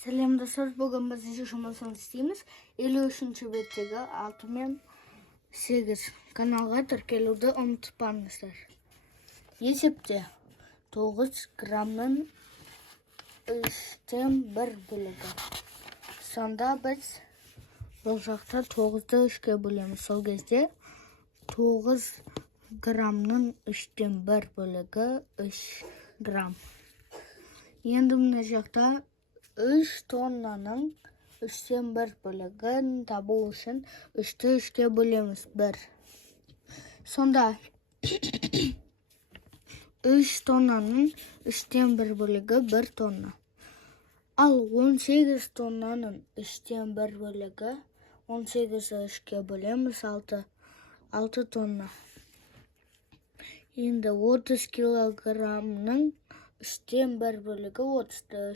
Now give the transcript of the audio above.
Сәлем достар, бүгін біз жұмысын істейміз. 53-ші беттегі 6 мен 8 каналға тіркелуді ұмытпаңыздар. Есепте 9 грамның 3-тен 1 бөлігі. Сонда біз бұл жақта 9-ды 3-ке бөлеміз. Сол кезде 9 грамның 3-тен 1 бөлігі 3 грамм. Енді мына жақта 3 тоннаның 3-тен 1 бөлігін табу үшін 3-ті 3-ке бөлеміз. 1. Сонда 3 тоннаның 3-тен 1 бөлігі 1 тонна. Ал 18 тоннаның 3-тен 1 бөлігі 18-ді 3-ке бөлеміз. 6 тонна. Енді 30 килограмның 3-тен 1 бөлігі 30-ды